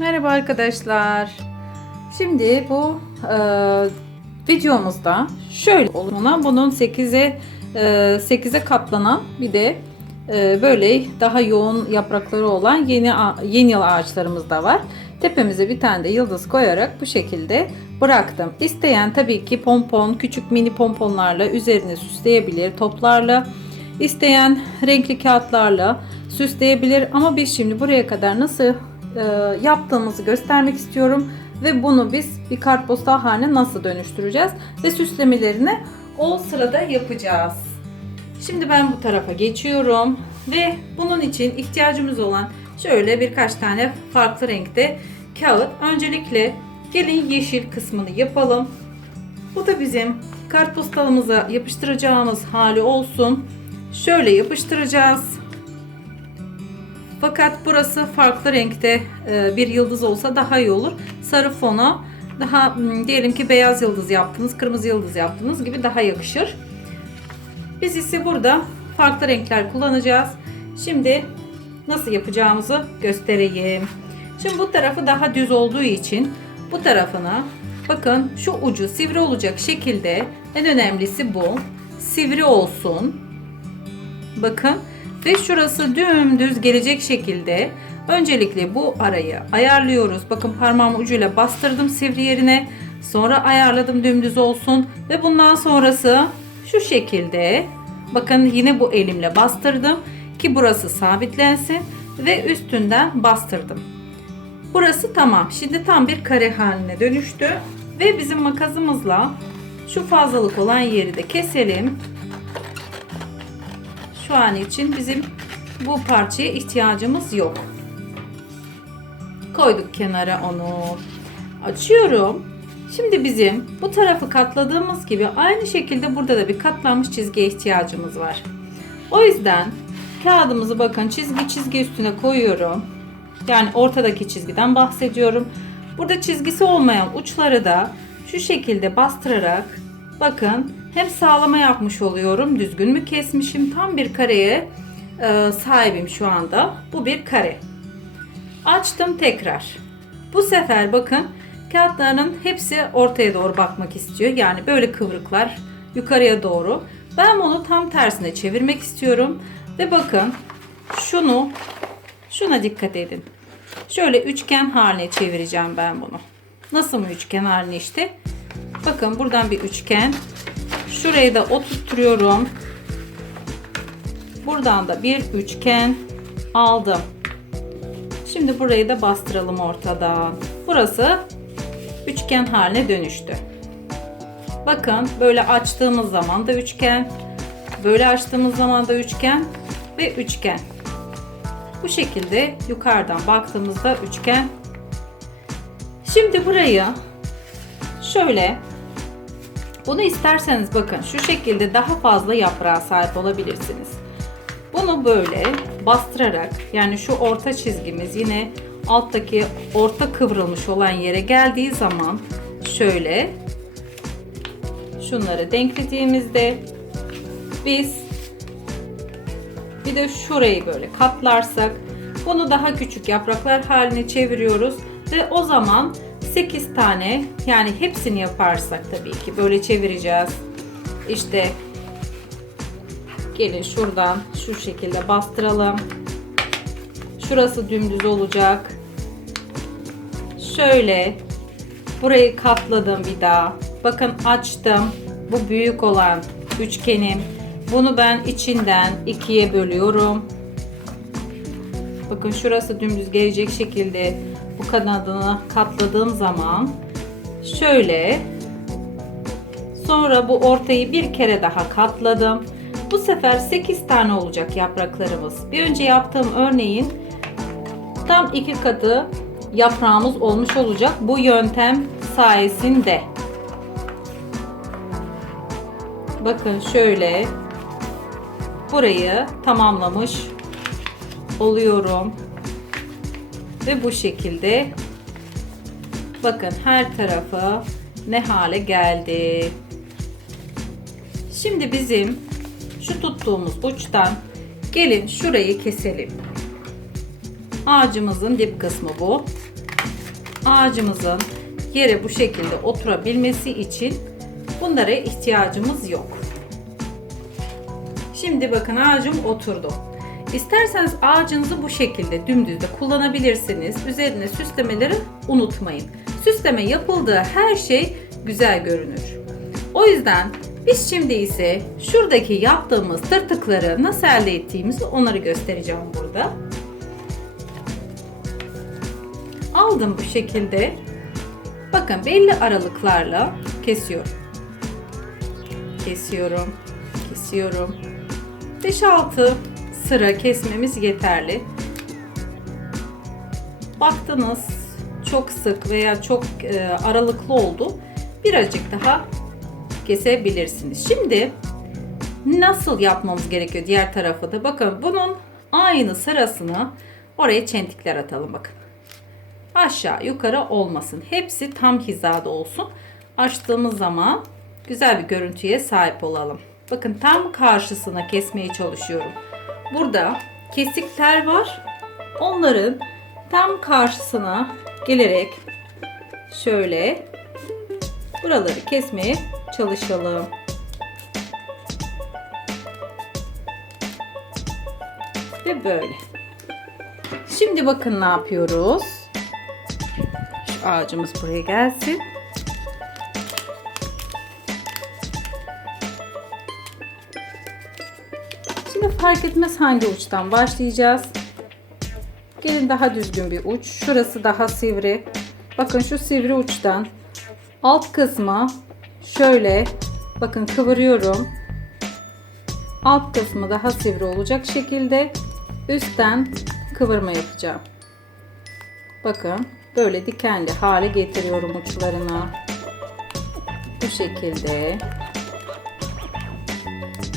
Merhaba arkadaşlar. Şimdi bu e, videomuzda şöyle oluna bunun 8'e e, 8'e katlanan bir de e, böyle daha yoğun yaprakları olan yeni yeni yıl ağaçlarımız da var. Tepemize bir tane de yıldız koyarak bu şekilde bıraktım. İsteyen tabii ki pompon, küçük mini pomponlarla üzerini süsleyebilir, toplarla. İsteyen renkli kağıtlarla süsleyebilir ama biz şimdi buraya kadar nasıl e, yaptığımızı göstermek istiyorum ve bunu biz bir kartpostal haline nasıl dönüştüreceğiz ve süslemelerini o sırada yapacağız. Şimdi ben bu tarafa geçiyorum ve bunun için ihtiyacımız olan şöyle birkaç tane farklı renkte kağıt. Öncelikle gelin yeşil kısmını yapalım. Bu da bizim kartpostalımıza yapıştıracağımız hali olsun. Şöyle yapıştıracağız. Fakat burası farklı renkte e, bir yıldız olsa daha iyi olur. Sarı fona daha diyelim ki beyaz yıldız yaptınız, kırmızı yıldız yaptınız gibi daha yakışır. Biz ise burada farklı renkler kullanacağız. Şimdi nasıl yapacağımızı göstereyim. Şimdi bu tarafı daha düz olduğu için bu tarafına bakın şu ucu sivri olacak şekilde en önemlisi bu. Sivri olsun. Bakın ve şurası dümdüz gelecek şekilde öncelikle bu arayı ayarlıyoruz. Bakın parmağım ucuyla bastırdım sivri yerine. Sonra ayarladım dümdüz olsun ve bundan sonrası şu şekilde bakın yine bu elimle bastırdım ki burası sabitlensin ve üstünden bastırdım. Burası tamam. Şimdi tam bir kare haline dönüştü ve bizim makasımızla şu fazlalık olan yeri de keselim. Şu an için bizim bu parçaya ihtiyacımız yok. Koyduk kenara onu. Açıyorum. Şimdi bizim bu tarafı katladığımız gibi aynı şekilde burada da bir katlanmış çizgiye ihtiyacımız var. O yüzden kağıdımızı bakın çizgi çizgi üstüne koyuyorum. Yani ortadaki çizgiden bahsediyorum. Burada çizgisi olmayan uçları da şu şekilde bastırarak bakın hem sağlama yapmış oluyorum. Düzgün mü kesmişim? Tam bir kareye e, sahibim şu anda. Bu bir kare. Açtım tekrar. Bu sefer bakın kağıtların hepsi ortaya doğru bakmak istiyor. Yani böyle kıvrıklar yukarıya doğru. Ben bunu tam tersine çevirmek istiyorum. Ve bakın şunu şuna dikkat edin. Şöyle üçgen haline çevireceğim ben bunu. Nasıl mı üçgen haline işte? Bakın buradan bir üçgen. Şurayı da oturtuyorum. Buradan da bir üçgen aldım. Şimdi burayı da bastıralım ortadan. Burası üçgen haline dönüştü. Bakın böyle açtığımız zaman da üçgen, böyle açtığımız zaman da üçgen ve üçgen. Bu şekilde yukarıdan baktığımızda üçgen. Şimdi burayı şöyle bunu isterseniz bakın şu şekilde daha fazla yaprağa sahip olabilirsiniz. Bunu böyle bastırarak yani şu orta çizgimiz yine alttaki orta kıvrılmış olan yere geldiği zaman şöyle şunları denklediğimizde biz bir de şurayı böyle katlarsak bunu daha küçük yapraklar haline çeviriyoruz ve o zaman 8 tane yani hepsini yaparsak tabii ki böyle çevireceğiz. İşte gelin şuradan şu şekilde bastıralım. Şurası dümdüz olacak. Şöyle burayı katladım bir daha. Bakın açtım. Bu büyük olan üçgenim. Bunu ben içinden ikiye bölüyorum. Bakın şurası dümdüz gelecek şekilde bu kanadını katladığım zaman şöyle sonra bu ortayı bir kere daha katladım. Bu sefer 8 tane olacak yapraklarımız. Bir önce yaptığım örneğin tam iki katı yaprağımız olmuş olacak bu yöntem sayesinde. Bakın şöyle burayı tamamlamış oluyorum. Ve bu şekilde bakın her tarafı ne hale geldi. Şimdi bizim şu tuttuğumuz uçtan gelin şurayı keselim. Ağacımızın dip kısmı bu. ağacımızın yere bu şekilde oturabilmesi için bunlara ihtiyacımız yok. Şimdi bakın ağacım oturdu. İsterseniz ağacınızı bu şekilde dümdüz kullanabilirsiniz. Üzerine süslemeleri unutmayın. Süsleme yapıldığı her şey güzel görünür. O yüzden biz şimdi ise şuradaki yaptığımız tırtıkları nasıl elde ettiğimizi onları göstereceğim burada. Aldım bu şekilde. Bakın belli aralıklarla kesiyorum. Kesiyorum. Kesiyorum. 5-6 sıra kesmemiz yeterli. Baktınız çok sık veya çok e, aralıklı oldu. Birazcık daha kesebilirsiniz. Şimdi nasıl yapmamız gerekiyor diğer tarafı da? Bakın bunun aynı sırasını oraya çentikler atalım bakın. Aşağı yukarı olmasın. Hepsi tam hizada olsun. Açtığımız zaman güzel bir görüntüye sahip olalım. Bakın tam karşısına kesmeye çalışıyorum. Burada kesikler var. Onların tam karşısına gelerek şöyle buraları kesmeye çalışalım. Ve böyle. Şimdi bakın ne yapıyoruz. Şu ağacımız buraya gelsin. Şimdi fark etmez hangi uçtan başlayacağız. Gelin daha düzgün bir uç. Şurası daha sivri. Bakın şu sivri uçtan alt kısmı şöyle bakın kıvırıyorum. Alt kısmı daha sivri olacak şekilde üstten kıvırma yapacağım. Bakın böyle dikenli hale getiriyorum uçlarına. Bu şekilde.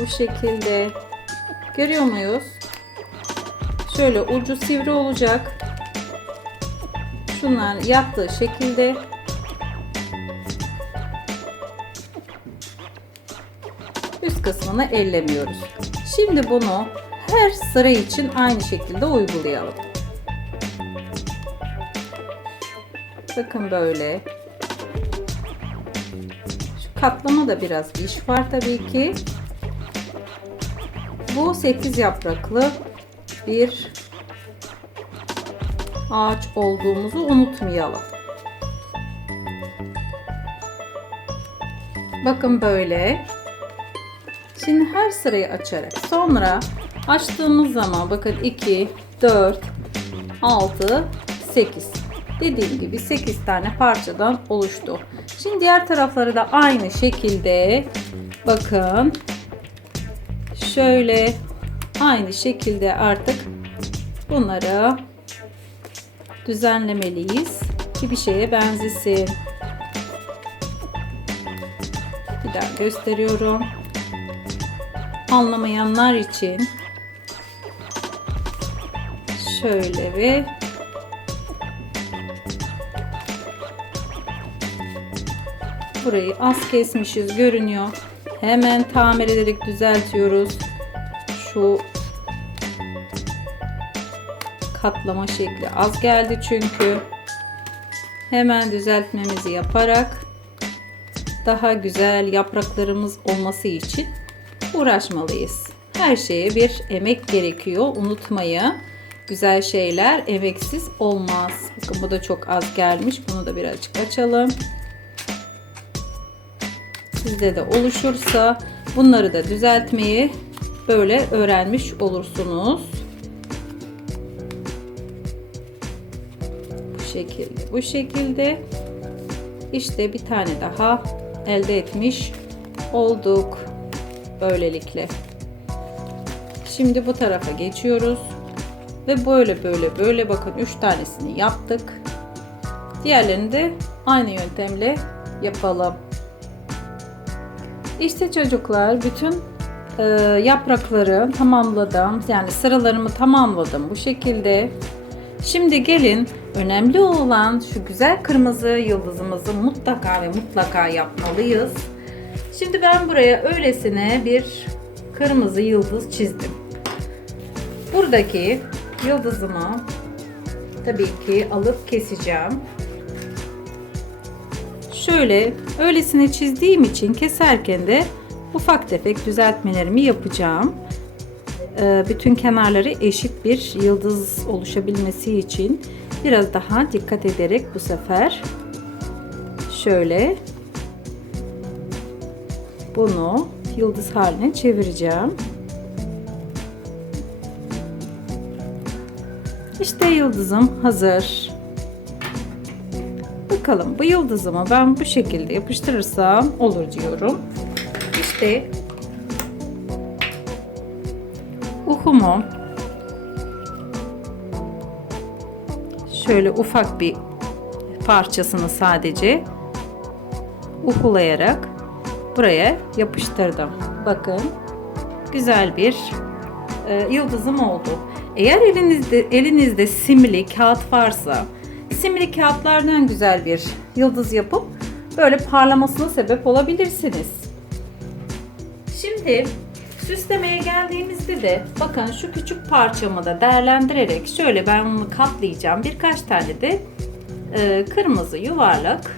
Bu şekilde. Görüyor muyuz? Şöyle ucu sivri olacak. Şunlar yaptığı şekilde üst kısmını ellemiyoruz. Şimdi bunu her sıra için aynı şekilde uygulayalım. Bakın böyle. Şu katlama da biraz iş var tabii ki. Bu 8 yapraklı bir ağaç olduğumuzu unutmayalım. Bakın böyle. Şimdi her sırayı açarak sonra açtığımız zaman bakın 2, 4, 6, 8. Dediğim gibi 8 tane parçadan oluştu. Şimdi diğer tarafları da aynı şekilde bakın şöyle aynı şekilde artık bunları düzenlemeliyiz ki bir şeye benzesin. Bir daha gösteriyorum. Anlamayanlar için şöyle ve burayı az kesmişiz görünüyor. Hemen tamir ederek düzeltiyoruz. Şu katlama şekli az geldi çünkü. Hemen düzeltmemizi yaparak daha güzel yapraklarımız olması için uğraşmalıyız. Her şeye bir emek gerekiyor. Unutmayın. Güzel şeyler emeksiz olmaz. Bakın bu da çok az gelmiş. Bunu da birazcık açalım. Sizde de oluşursa bunları da düzeltmeyi böyle öğrenmiş olursunuz. Bu şekilde, bu şekilde. İşte bir tane daha elde etmiş olduk. Böylelikle. Şimdi bu tarafa geçiyoruz. Ve böyle böyle böyle bakın 3 tanesini yaptık. Diğerlerini de aynı yöntemle yapalım. İşte çocuklar bütün e, yaprakları tamamladım. Yani sıralarımı tamamladım bu şekilde. Şimdi gelin önemli olan şu güzel kırmızı yıldızımızı mutlaka ve mutlaka yapmalıyız. Şimdi ben buraya öylesine bir kırmızı yıldız çizdim. Buradaki yıldızımı tabii ki alıp keseceğim. şöyle öylesine çizdiğim için keserken de ufak tefek düzeltmelerimi yapacağım. Ee, bütün kenarları eşit bir yıldız oluşabilmesi için biraz daha dikkat ederek bu sefer şöyle bunu yıldız haline çevireceğim. İşte yıldızım hazır. Bakalım bu yıldızımı ben bu şekilde yapıştırırsam olur diyorum. İşte uhumu şöyle ufak bir parçasını sadece uhulayarak buraya yapıştırdım. Bakın güzel bir e, yıldızım oldu. Eğer elinizde elinizde simli kağıt varsa simli kağıtlardan güzel bir yıldız yapıp böyle parlamasına sebep olabilirsiniz. Şimdi süslemeye geldiğimizde de bakın şu küçük parçamı da değerlendirerek şöyle ben bunu katlayacağım. Birkaç tane de e, kırmızı yuvarlak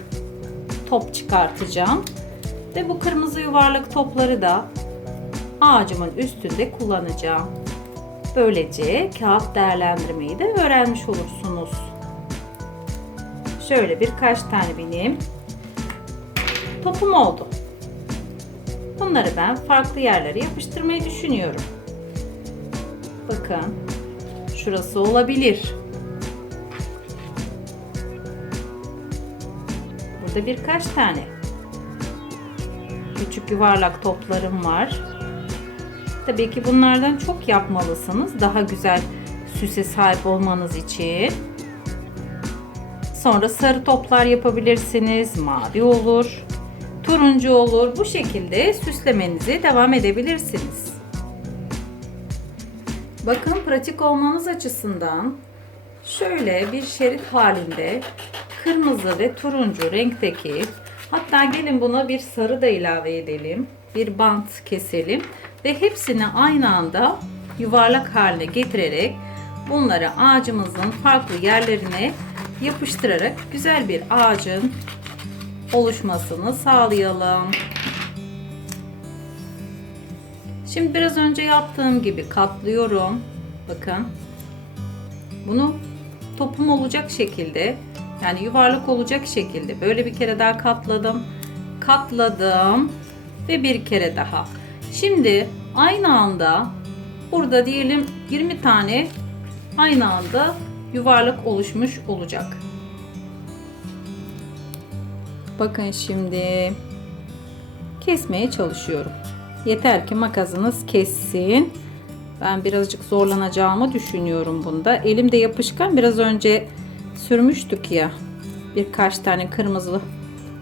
top çıkartacağım. Ve bu kırmızı yuvarlak topları da ağacımın üstünde kullanacağım. Böylece kağıt değerlendirmeyi de öğrenmiş olursunuz. Şöyle birkaç tane benim topum oldu. Bunları ben farklı yerlere yapıştırmayı düşünüyorum. Bakın şurası olabilir. Burada birkaç tane küçük yuvarlak toplarım var. Tabii ki bunlardan çok yapmalısınız. Daha güzel süse sahip olmanız için. Sonra sarı toplar yapabilirsiniz. Mavi olur. Turuncu olur. Bu şekilde süslemenize devam edebilirsiniz. Bakın pratik olmanız açısından şöyle bir şerit halinde kırmızı ve turuncu renkteki hatta gelin buna bir sarı da ilave edelim. Bir bant keselim ve hepsini aynı anda yuvarlak haline getirerek bunları ağacımızın farklı yerlerine yapıştırarak güzel bir ağacın oluşmasını sağlayalım. Şimdi biraz önce yaptığım gibi katlıyorum. Bakın. Bunu topum olacak şekilde yani yuvarlak olacak şekilde böyle bir kere daha katladım. Katladım ve bir kere daha. Şimdi aynı anda burada diyelim 20 tane aynı anda yuvarlak oluşmuş olacak. Bakın şimdi kesmeye çalışıyorum. Yeter ki makasınız kessin. Ben birazcık zorlanacağımı düşünüyorum bunda. Elimde yapışkan biraz önce sürmüştük ya. Birkaç tane kırmızı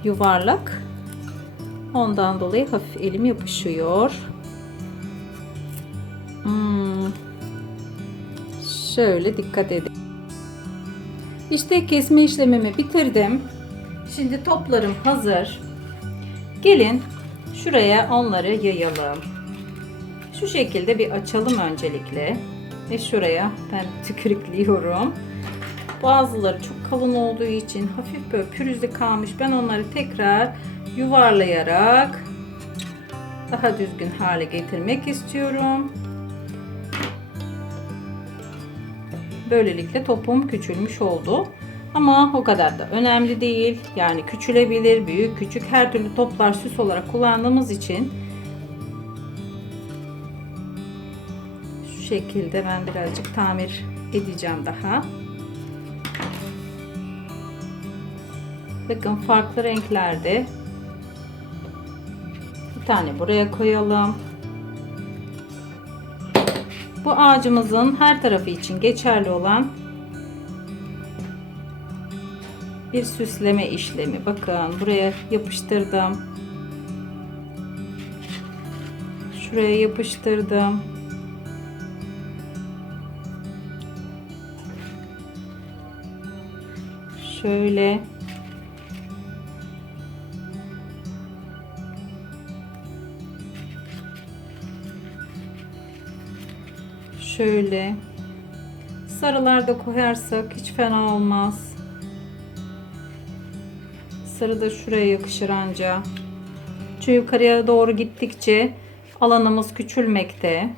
yuvarlak. Ondan dolayı hafif elim yapışıyor. Hmm. Şöyle dikkat edin. İşte kesme işlemimi bitirdim. Şimdi toplarım hazır. Gelin şuraya onları yayalım. Şu şekilde bir açalım öncelikle. Ve şuraya ben tükürüklüyorum. Bazıları çok kalın olduğu için hafif böyle pürüzlü kalmış. Ben onları tekrar yuvarlayarak daha düzgün hale getirmek istiyorum. Böylelikle topum küçülmüş oldu. Ama o kadar da önemli değil. Yani küçülebilir, büyük, küçük her türlü toplar süs olarak kullandığımız için şu şekilde ben birazcık tamir edeceğim daha. Bakın farklı renklerde. Bir tane buraya koyalım. Bu ağacımızın her tarafı için geçerli olan bir süsleme işlemi. Bakın buraya yapıştırdım. Şuraya yapıştırdım. Şöyle Şöyle sarılar da koyarsak hiç fena olmaz. Sarı da şuraya yakışır anca. Çünkü yukarıya doğru gittikçe alanımız küçülmekte.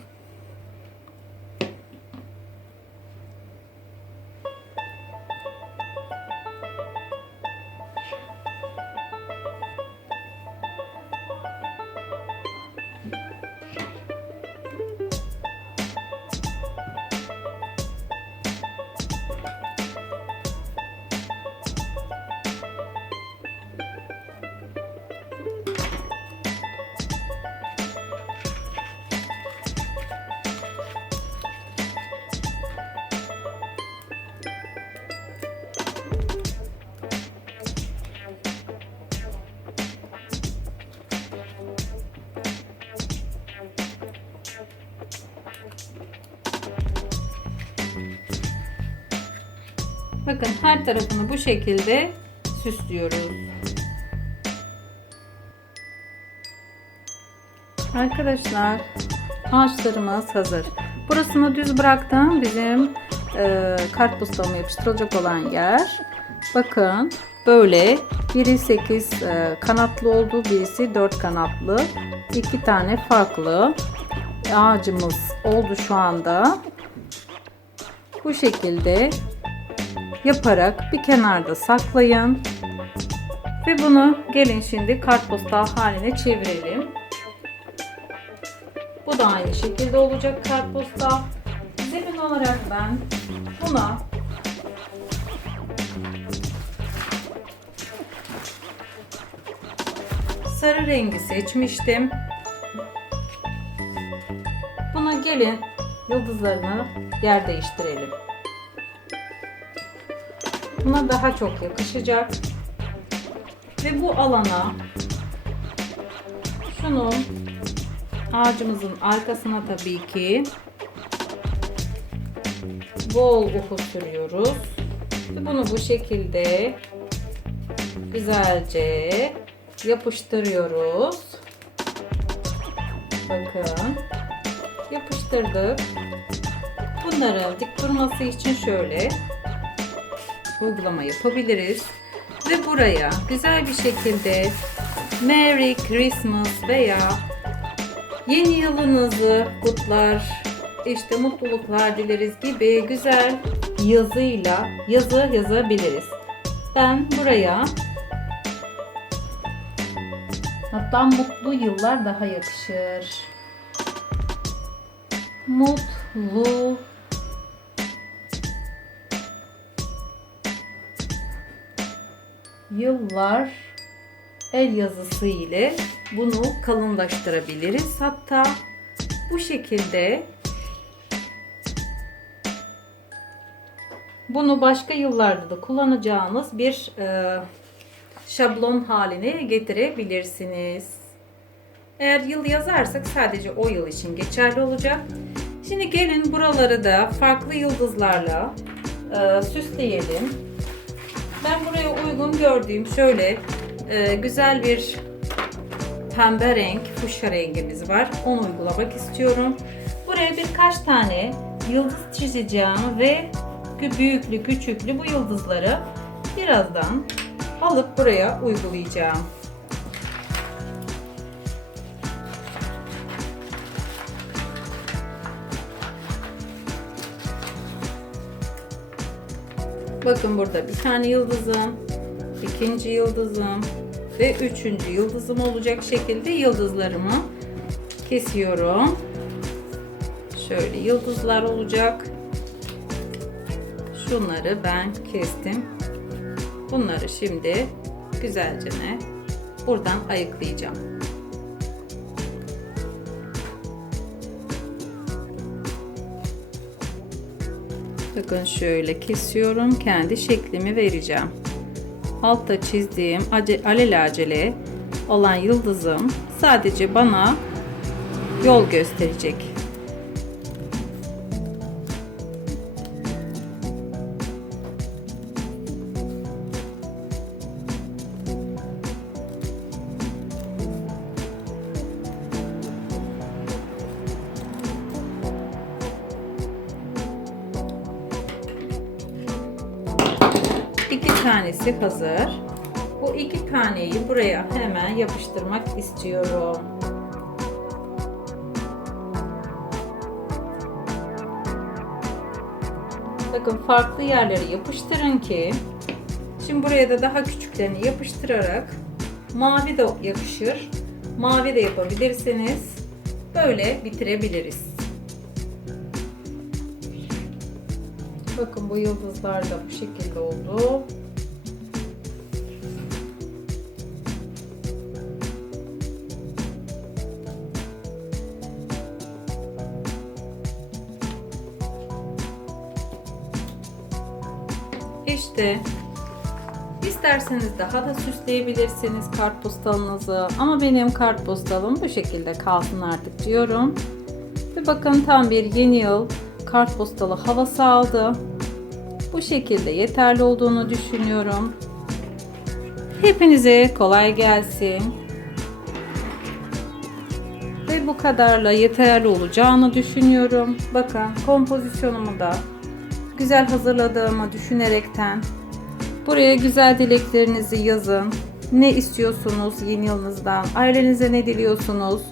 Bakın her tarafını bu şekilde süslüyoruz. Arkadaşlar ağaçlarımız hazır. Burasını düz bıraktım. Bizim e, kartpostalımı yapıştırılacak olan yer. Bakın böyle biri 8 e, kanatlı oldu, birisi 4 kanatlı. İki tane farklı ağacımız oldu şu anda. Bu şekilde yaparak bir kenarda saklayın. Ve bunu gelin şimdi kartpostal haline çevirelim. Bu da aynı şekilde olacak kartpostal. Zemin olarak ben buna sarı rengi seçmiştim. Buna gelin yıldızlarını yer değiştirelim. Buna daha çok yakışacak. Ve bu alana şunun ağacımızın arkasına tabii ki bol uhu sürüyoruz. Ve bunu bu şekilde güzelce yapıştırıyoruz. Bakın. Yapıştırdık. Bunları dik durması için şöyle uygulama yapabiliriz. Ve buraya güzel bir şekilde Merry Christmas veya yeni yılınızı kutlar, işte mutluluklar dileriz gibi güzel yazıyla yazı yazabiliriz. Ben buraya hatta mutlu yıllar daha yakışır. Mutlu yıllar el yazısı ile bunu kalınlaştırabiliriz. Hatta bu şekilde bunu başka yıllarda da kullanacağınız bir e, şablon haline getirebilirsiniz. Eğer yıl yazarsak sadece o yıl için geçerli olacak. Şimdi gelin buraları da farklı yıldızlarla e, süsleyelim. Ben buraya uygun gördüğüm şöyle e, güzel bir pembe renk, fuşya rengimiz var. Onu uygulamak istiyorum. Buraya birkaç tane yıldız çizeceğim ve büyüklü küçüklü bu yıldızları birazdan alıp buraya uygulayacağım. Bakın burada bir tane yıldızım, ikinci yıldızım ve üçüncü yıldızım olacak şekilde yıldızlarımı kesiyorum. Şöyle yıldızlar olacak. Şunları ben kestim. Bunları şimdi güzelce buradan ayıklayacağım. Bakın şöyle kesiyorum. Kendi şeklimi vereceğim. Altta çizdiğim ace, alelacele olan yıldızım sadece bana yol gösterecek. Tanesi hazır. Bu iki taneyi buraya hemen yapıştırmak istiyorum. Bakın farklı yerlere yapıştırın ki şimdi buraya da daha küçüklerini yapıştırarak mavi de yakışır. Mavi de yapabilirsiniz. Böyle bitirebiliriz. Bakın bu yıldızlar da bu şekilde oldu. İşte isterseniz daha da süsleyebilirsiniz kartpostalınızı ama benim kartpostalım bu şekilde kalsın artık diyorum. Ve bakın tam bir yeni yıl kartpostalı havası aldı. Bu şekilde yeterli olduğunu düşünüyorum. Hepinize kolay gelsin. Ve bu kadarla yeterli olacağını düşünüyorum. Bakın kompozisyonumu da güzel hazırladığımı düşünerekten buraya güzel dileklerinizi yazın. Ne istiyorsunuz yeni yılınızdan? Ailenize ne diliyorsunuz?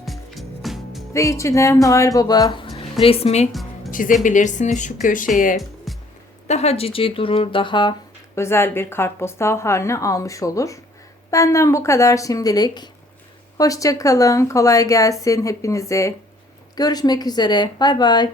Ve içine Noel Baba resmi çizebilirsiniz şu köşeye. Daha cici durur, daha özel bir kartpostal haline almış olur. Benden bu kadar şimdilik. Hoşça kalın, kolay gelsin hepinize. Görüşmek üzere. Bay bay.